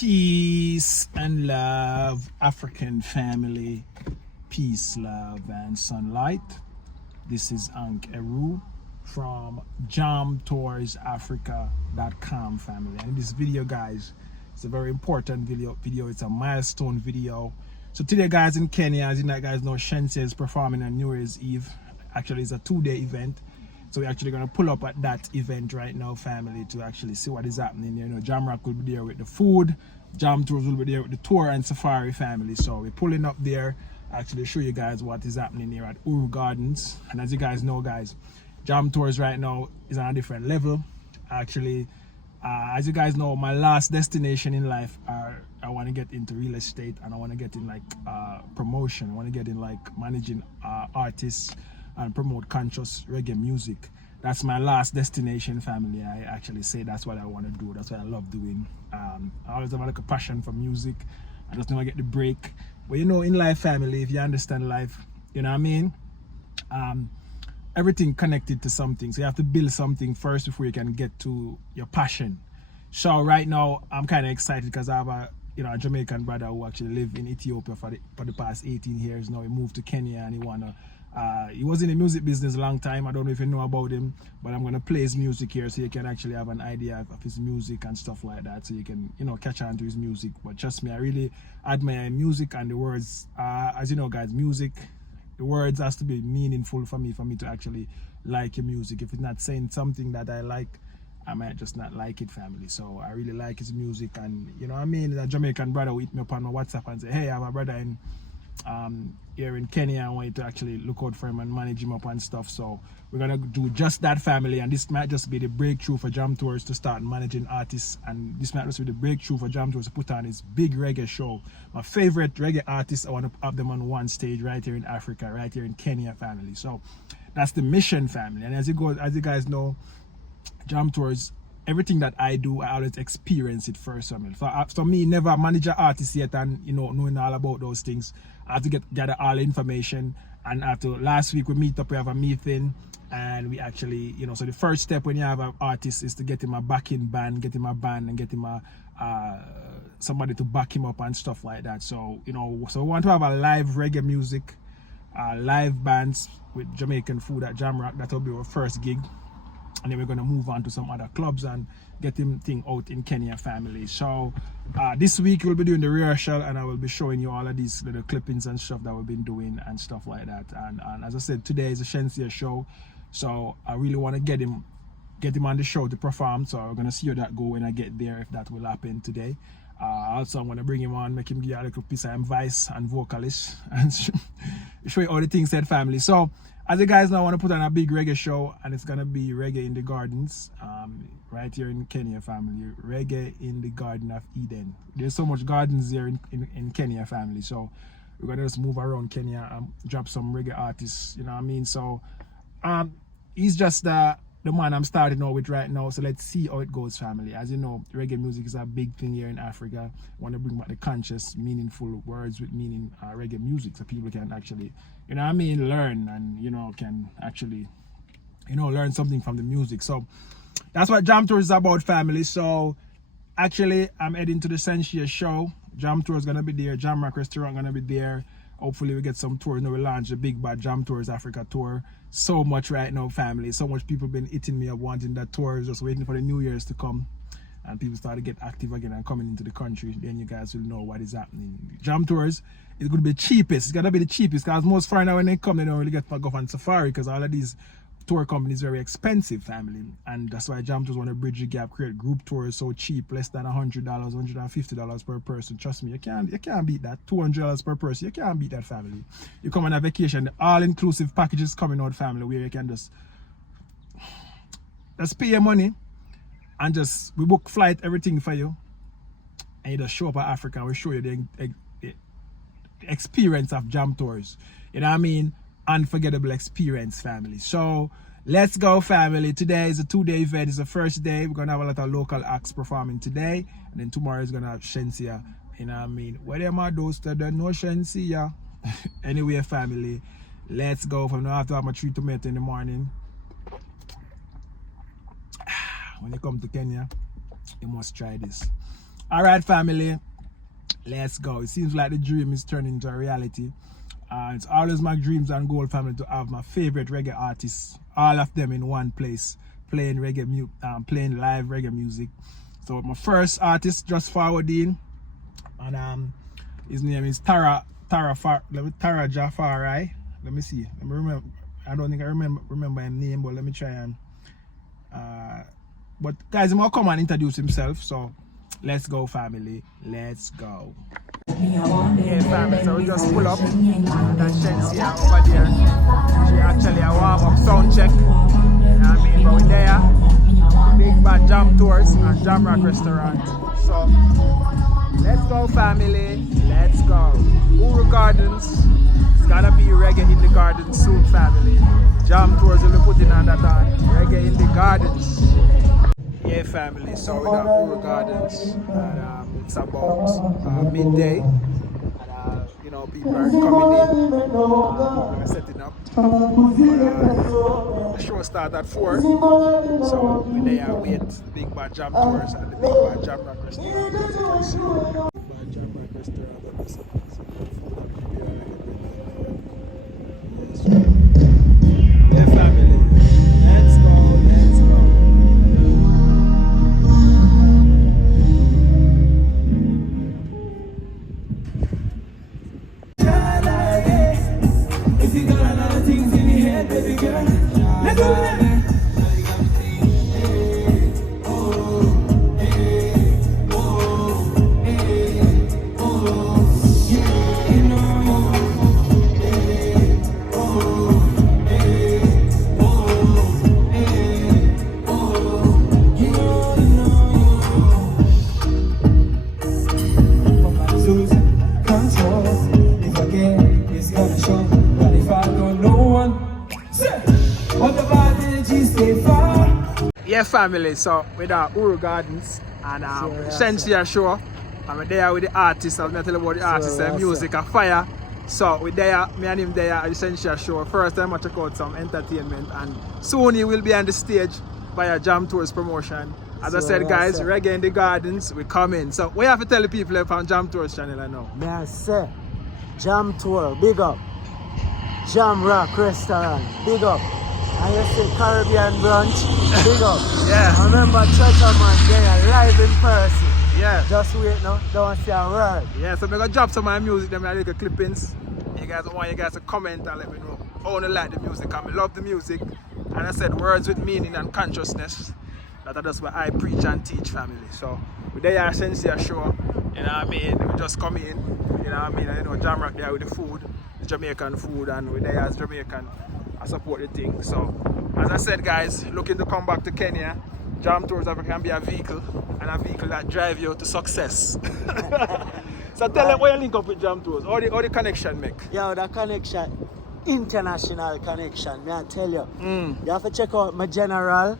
Peace and love, African family. Peace, love, and sunlight. This is Ankh Eru from jamtoursafrica.com family. And in this video, guys, it's a very important video. It's a milestone video. So today, guys, in Kenya, as you guys know, Shenseea is performing on New Year's Eve. Actually, it's a 2-day event. So we're actually going to pull up at that event right now, family, to actually see what is happening. You know, Jamrock will be there with the food. Jam Tours will be there with the tour and safari, family. So we're pulling up there, actually show you guys what is happening here at Uru Gardens. And as you guys know, guys, Jam Tours right now is on a different level. Actually, as you guys know, my last destination in life, I want to get into real estate, and I want to get in like promotion. I want to get in like managing artists and promote conscious reggae music. That's my last destination, family. I actually say that's what I want to do. That's what I love doing. I always have like a passion for music. I just never get the break. But you know, in life, family, if you understand life, you know what I mean? Everything connected to something. So you have to build something first before you can get to your passion. So right now, I'm kind of excited because I have a Jamaican brother who actually lived in Ethiopia for the past 18 years. Now he moved to Kenya and he was in the music business a long time. I don't know if you know about him, but I'm gonna play his music here so you can actually have an idea of his music and stuff like that, so you can catch on to his music. But trust me, I really admire music and the words. As you know, guys, music, the words has to be meaningful for me to actually like your music. If it's not saying something that I like, I might just not like it, family. So I really like his music, and you know what I mean, a Jamaican brother will hit me up on my WhatsApp and say, hey, I have a brother in here in Kenya. I want you to actually look out for him and manage him up and stuff. So we're gonna do just that, family, and this might just be the breakthrough for Jam Tours to start managing artists, and this might just be the breakthrough for Jam Tours to put on his big reggae show. My favorite reggae artists, I want to have them on one stage right here in Africa, right here in Kenya, family. So that's the mission, family. And as you guys know, Jam Tours, everything that I do, I always experience it first. For me, never manage an artist yet, and knowing all about those things, I have to gather all the information. And after last week we meet up, we have a meeting, and we actually, so the first step when you have an artist is to get him a backing band, get him a band, and get him somebody to back him up and stuff like that. So so we want to have a live reggae music, live bands with Jamaican food at Jamrock. That will be our first gig. And then we're going to move on to some other clubs and get him thing out in Kenya, family. So this week we'll be doing the rehearsal, and I will be showing you all of these little clippings and stuff that we've been doing and stuff like that. And as I said, today is a Shenseea show, so I really want to get him on the show to perform. So we're going to see how that go when I get there, if that will happen today. Also, I'm going to bring him on, make him give you a little piece of advice and vocalist, and show you all the things said, family. So as you guys know, I want to put on a big reggae show, and it's going to be Reggae in the Gardens, right here in Kenya, family. Reggae in the Garden of Eden. There's so much gardens here in Kenya, family. So we're going to just move around Kenya and drop some reggae artists, you know what I mean? So he's just the man I'm starting out with right now. So let's see how it goes, family. As you know, reggae music is a big thing here in Africa. I want to bring back the conscious, meaningful words with meaning reggae music, so people can actually, learn, and can actually learn something from the music. So that's what Jam Tours is about, family. So actually, I'm heading to the Shenseea show. Jam Tours is gonna be there. Jamrock restaurant gonna be there. Hopefully we get some tours. We launch the big bad Jam Tours Africa tour. So much right now, family. So much people been hitting me up wanting that tour, just waiting for the New Year's to come, and people start to get active again and coming into the country. Then you guys will know what is happening. Jam Tours is going to be the cheapest. It's gonna be the cheapest, because most foreigners, when they come, they don't really get to go on safari, because all of these tour companies very expensive, family. And that's why Jam Tours want to bridge the gap, create group tours so cheap, less than $100, $150 per person. Trust me, you can't beat that. $200 per person, you can't beat that, family. You come on a vacation, the all-inclusive packages coming out, family, where you can just pay your money, and we book flight, everything for you, and you just show up at Africa, and we show you the experience of Jam Tours. You know what I mean? Unforgettable experience, family. So let's go, family. Today is a 2-day event. It's the first day. We're gonna have a lot of local acts performing today, and then tomorrow is gonna have Shenseea. You know what I mean? Where them are those that don't know Shenseea? Anyway, family, let's go. From now, I have to have my 3 tomatoes in the morning. When you come to Kenya, you must try this. Alright, family, let's go. It seems like the dream is turning into a reality. It's always my dreams and goal, family, to have my favorite reggae artists, all of them in one place, playing playing live reggae music. So my first artist just forward in, and his name is Tara Jafari. Let me see. Let me remember. I don't think I remember his name, but let me try and. But guys, he might come and introduce himself. So let's go, family. Let's go. Yeah, family. So we just pull up. That's Shensia over there. She actually a warm-up sound check. You know what I mean? But we're there. Big Bad Jam Tours and Jam Rock Restaurant. So let's go, family. Let's go. Uru Gardens. It's gonna be reggae in the gardens soon, family. Jam Tours will be putting on that on. Reggae in the gardens. Yeah, family. So we're at Uru Gardens. And it's about midday. And you know, people are coming in. We're setting up. The show starts at 4. So we're there with the Big Bad Jam Tours and the Big Bad Jam Rock Restaurant. As you can see. Big Bad Jam Rock Restaurant. Yeah, family. Let's go, let's go. If you got a lot of things in your head, baby girl, let's go there. Yeah, family, so with our Uru Gardens and Shensia show, and we're there with the artists. I'm going to tell you about the artists and music and fire. So we're there, me and him there at the Shensia show. First time I check out some entertainment, and soon he will be on the stage via Jam Tours promotion. As I said, guys, Reggae in the Gardens, we coming. So we have to tell the people from Jam Tours channel I know. May I say, Jam Tour, big up. Jam Rock Restaurant, big up. And you say Caribbean Brunch, big up. Yeah. I remember Treasure Man, they are live in person. Yeah. Just wait now, don't say a word. Yeah, so I'm going to drop some of my music, them little clippings. I want you guys to comment and let me know how you like the music. I love the music. And I said words with meaning and consciousness. That's what I preach and teach, family. So we're there at Shensia show, you know what I mean? We just come in, you know what I mean? And you know, Jam Rock there with the food, the Jamaican food, and we're there as Jamaican. I support the thing. So as I said, guys, looking to come back to Kenya, Jam Tours Africa can be a vehicle, and a vehicle that drive you to success. So tell them where you link up with Jam Tours, or the connection make. Yo, the connection, international connection, may I tell you. You have to check out my General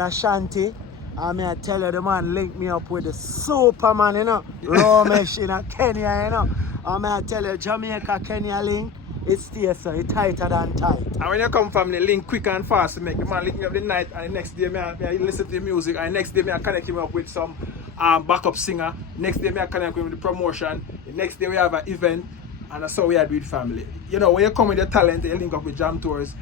Ashanti. And may I tell you, the man linked me up with the Superman, you know, Ramesh in Kenya, you know. And may I tell you, Jamaica, Kenya link. It stays so it's tighter than tight. And when you come from the link quick and fast to make the man link me up the night, and the next day I listen to the music, and the next day I connect him up with some backup singer. Next day I connect him with the promotion. The next day we have an event, and that's how we are with family. You know, when you come with your talent, you link up with Jam Tours,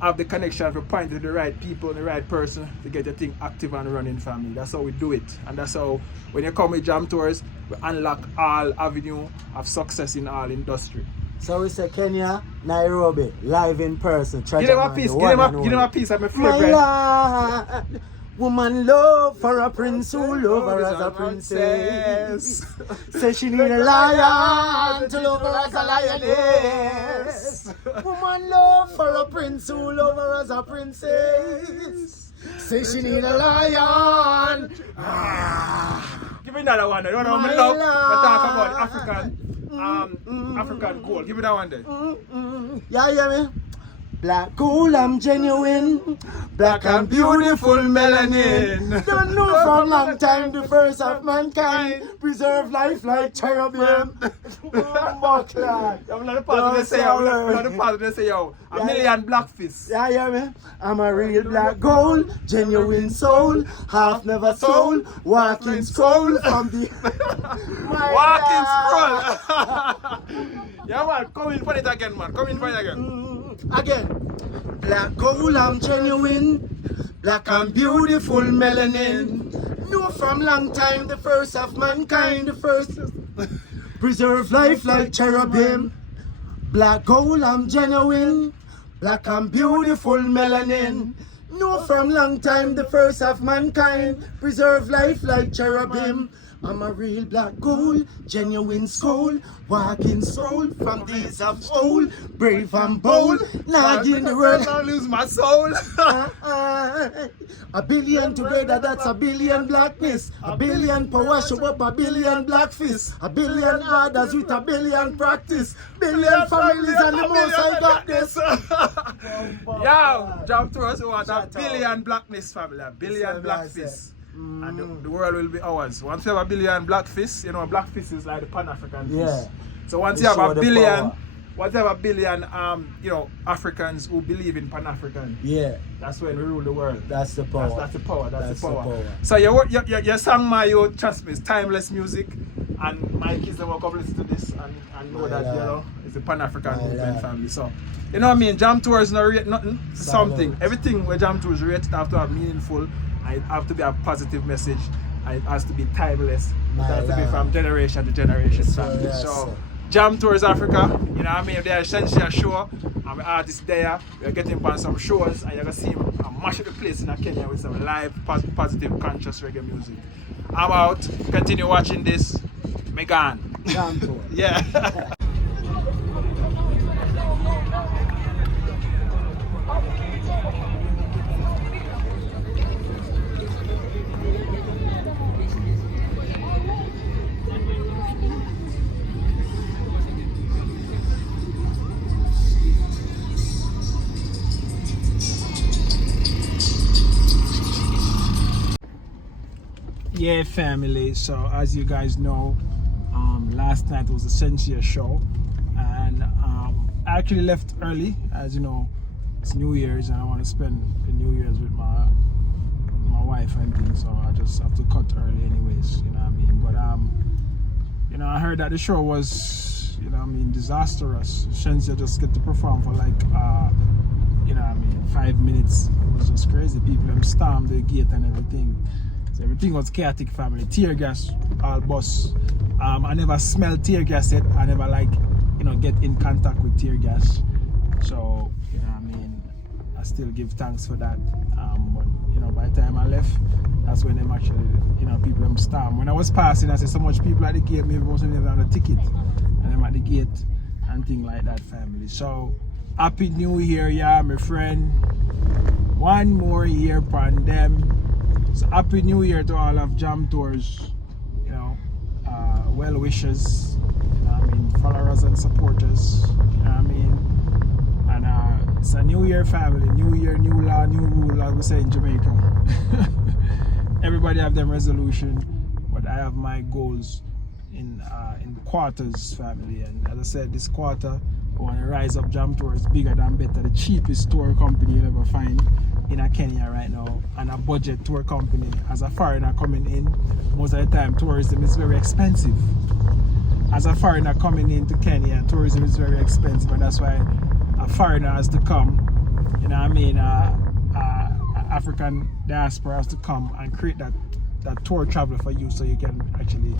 I have the connection to point to the right people, the right person to get your thing active and running, family. That's how we do it. And that's how when you come with Jam Tours, we unlock all avenue of success in all industry. So we say Kenya, Nairobi, live in person. Give them a piece, give them a piece of my favorite. My Lord, woman love for a prince who love her as a princess. Say she need a lion to love her as a lioness. Woman love for a prince who love her as a princess. Say she need a lion. Give me another one. You know what I love? We talk about African gold. Give me that one then. Yeah, me. Black gold, I'm genuine. Black and beautiful melanin. Don't know from long time the first of mankind. Preserve life like cherubim. I'm not the part they say, yo, a million black fish. Yeah, yeah, man. I'm a real black gold, genuine soul, half never soul, walking scroll from the walking scroll. Yeah, man, come in for it again, man. Come in for it again. Again. Black gold, I'm genuine. Black and beautiful melanin. Know from long time the first of mankind, the first. Preserve life like cherubim. Black gold, I'm genuine. Black and beautiful melanin. Know from long time the first of mankind. Preserve life like cherubim. I'm a real black gold, genuine soul, walking soul from days of old, brave and bold, not in the world. I lose my soul. A billion together, that's a billion blackness. A billion power show up, a billion black fists. A billion orders with a billion practice. Billion families and the most I got this. Yo, jump to us, what a billion blackness family, a billion black fists. And the world will be ours. Once you have a billion black fish, you know, black fish is like the Pan-African fish. Yeah. So once you have a billion, you know, Africans who believe in Pan-African, yeah, that's when we rule the world. That's the power. That's the power. That's the power. So your song, my youth, trust me, it's timeless music. And my kids will come listen to this and know that, you know, it's a Pan-African movement family. So, you know what I mean? Jam Tour is not rate nothing, something. Everything where Jam Tour is rated have to have meaningful. It have to be a positive message. It has to be timeless. It has to be from generation to generation. So, Jam Tours Africa, you know what I mean? There's essentially a show, and the artists there. We're getting on some shows, and you're going to see him mash up the place in Kenya with some live, positive, conscious reggae music. I'm out. Continue watching this. Megan. Jam Tour. Yeah. Yeah, family. So as you guys know, last night was the Sensia show, and I actually left early. As you know, it's New Year's, and I want to spend the New Year's with my wife and things. So I just have to cut early, anyways. You know what I mean? But you know, I heard that the show was, you know what I mean, disastrous. Sensia just get to perform for like you know what I mean, 5 minutes. It was just crazy. People stormed the gate and everything. So everything was chaotic, family. Tear gas, all bus. I never smelled tear gas yet. I never get in contact with tear gas. So, you know what I mean, I still give thanks for that. But, you know, by the time I left, that's when them actually, you know, people them storm. When I was passing, I said so much people at the gate, maybe most of them have a ticket. And I'm at the gate and things like that, family. So, Happy New Year, yeah, my friend. One more year upon them. So Happy New Year to all of Jam Tours, you know, well wishers, you know what I mean, followers and supporters, you know what I mean, and it's a new year, family, new year, new law, new rule, as we say in Jamaica. Everybody have them resolution, but I have my goals in quarters, family, and as I said, this quarter, I want to rise up Jam Tours bigger than better, the cheapest tour company you'll ever find in Kenya right now, and a budget tour company. As a foreigner coming in, most of the time tourism is very expensive. As a foreigner coming into Kenya, tourism is very expensive, and that's why a foreigner has to come, you know what I mean, African diaspora has to come and create that tour travel for you, so you can actually,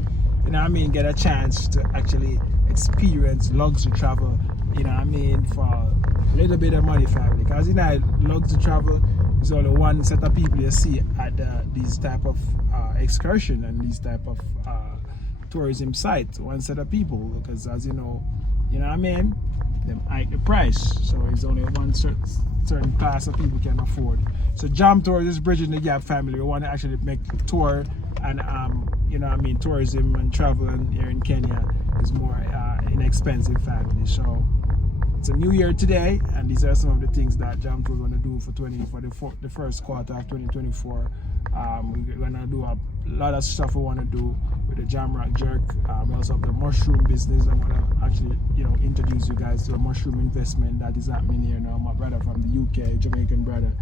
you know what I mean, get a chance to actually experience luxury travel, you know what I mean, for a little bit of money, family. Because you know, luxury travel is only one set of people you see at these type of excursion and these type of tourism sites. One set of people, because as you know what I mean, them hike the price, so it's only one certain class of people can afford. So Jam Tours is bridging the gap, family. We want to actually make tour and you know what I mean, tourism and travel here in Kenya is more inexpensive, family. So it's a new year today, and these are some of the things that Jam Tour going to do for the first quarter of 2024. We're going to do a lot of stuff we want to do with the Jam Rock Jerk. We also have the mushroom business. I want to actually, introduce you guys to a mushroom investment that is happening here now. My brother from the UK, Jamaican brother,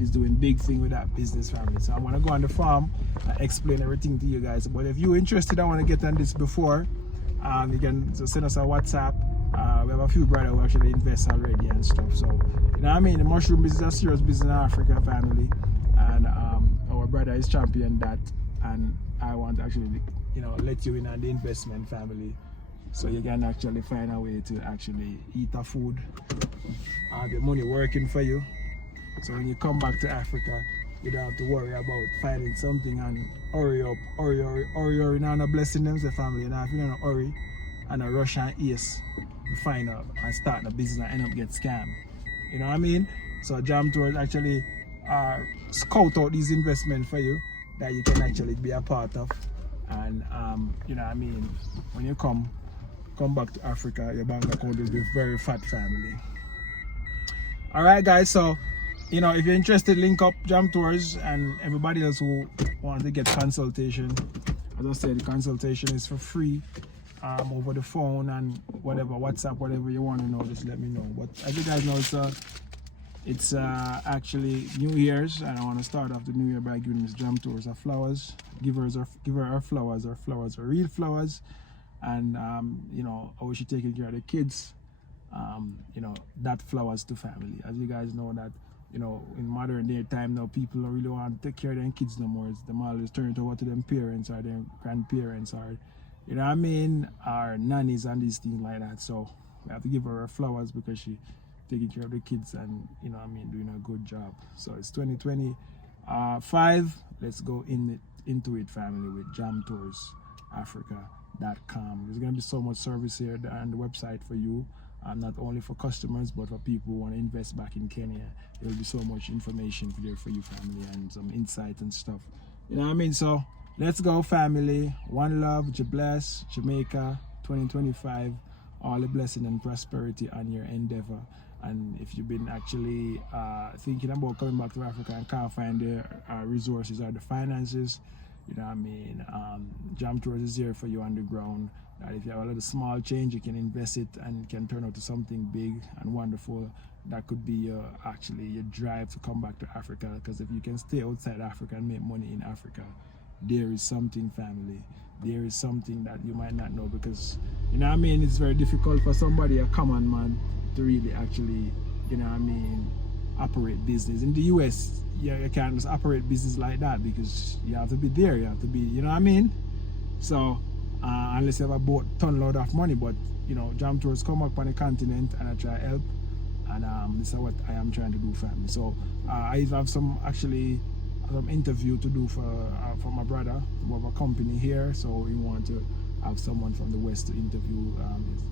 is doing big thing with that business family. So I want to go on the farm and explain everything to you guys. But if you're interested, I want to get on this before, you can send us a WhatsApp. We have a few brothers who actually invest already and stuff. So, the mushroom business is a serious business in Africa family. And our brother is champion that. And I want to actually, let you in on the investment family. So you can actually find a way to actually eat a food. The money working for you. So when you come back to Africa, you don't have to worry about finding something and hurry up, hurry, now no blessing them, the family. If you're in a hurry and a rush and ace, you find out and start a business and end up get scammed. You know what I mean? So Jam Tour actually scout out these investments for you that you can actually be a part of. And when you come back to Africa, your bank account will be very fat family. Alright guys, so if you're interested, link up Jam Tours and everybody else who wants to get consultation. As I said, the consultation is for free over the phone and whatever, WhatsApp, whatever you want to know, just let me know. But as you guys know, it's actually New Year's, and I want to start off the New Year by giving Miss Jam Tours her flowers. Give her her flowers. Her flowers are real flowers, and how she taking care of the kids. That flowers to family. As you guys know that. In modern day time now, people don't really want to take care of their kids no more. Them always turn it over to them parents or their grandparents or, our nannies and these things like that. So we have to give her flowers because she taking care of the kids and, doing a good job. So it's 2025. Let's go into it, family, with jamtoursafrica.com. There's going to be so much service here on the website for you. Not only for customers, but for people who want to invest back in Kenya. There will be so much information there for you, family, and some insight and stuff. So let's go, family. One love, bless Jamaica 2025. All the blessing and prosperity on your endeavor. And if you've been actually thinking about coming back to Africa and can't find the resources or the finances, Jam Tours is here for you on the ground. That if you have a little small change, you can invest it and it can turn out to something big and wonderful. That could be your drive to come back to Africa. Because if you can stay outside Africa and make money in Africa, there is something, family. There is something that you might not know, because it's very difficult for somebody, a common man, to really actually operate business. In the US, you can't just operate business like that, because you have to be there, you have to be, so unless you have a boat ton load of money. But Jam Tours come up on the continent and I try to help, and this is what I am trying to do, family. So I have some interview to do for my brother who have a company here, so we want to have someone from the West to interview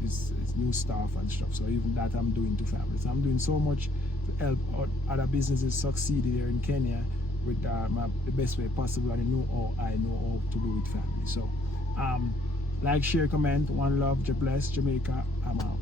his new staff and stuff. So even that I'm doing to families. I'm doing so much to help other businesses succeed here in Kenya with the best way possible, and I know how to do it, family. So like, share, comment. One love, bless Jamaica. I'm out.